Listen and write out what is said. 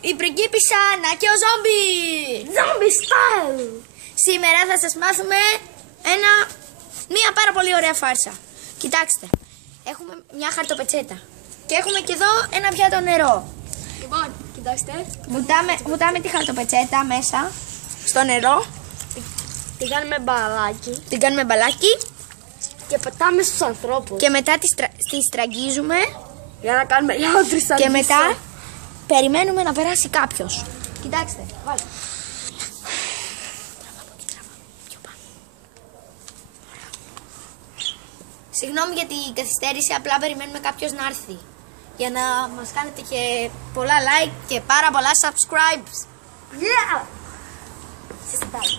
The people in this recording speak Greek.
η πριγκίπισσα Άννα και ο Ζόμπι. Zombie style. Σήμερα θα σας μάθουμε μία πάρα πολύ ωραία φάρσα. Κοιτάξτε, έχουμε μια χαρτοπετσέτα και έχουμε και εδώ ένα πιάτο νερό. Λοιπόν, κοιτάξτε. Βουτάμε τη χαρτοπετσέτα μέσα στο νερό. Την κάνουμε μπαλάκι. Την κάνουμε μπαλάκι Και πετάμε στους ανθρώπους. και μετά τη στραγγίζουμε Για να κάνουμε λιόντρι σαν και μετά περιμένουμε να περάσει κάποιος. Κοιτάξτε, βάλτε. Συγγνώμη για την καθυστέρηση, απλά περιμένουμε κάποιος να έρθει. Για να μας κάνετε και πολλά like και πάρα πολλά subscribes. Yeah! Συστάει.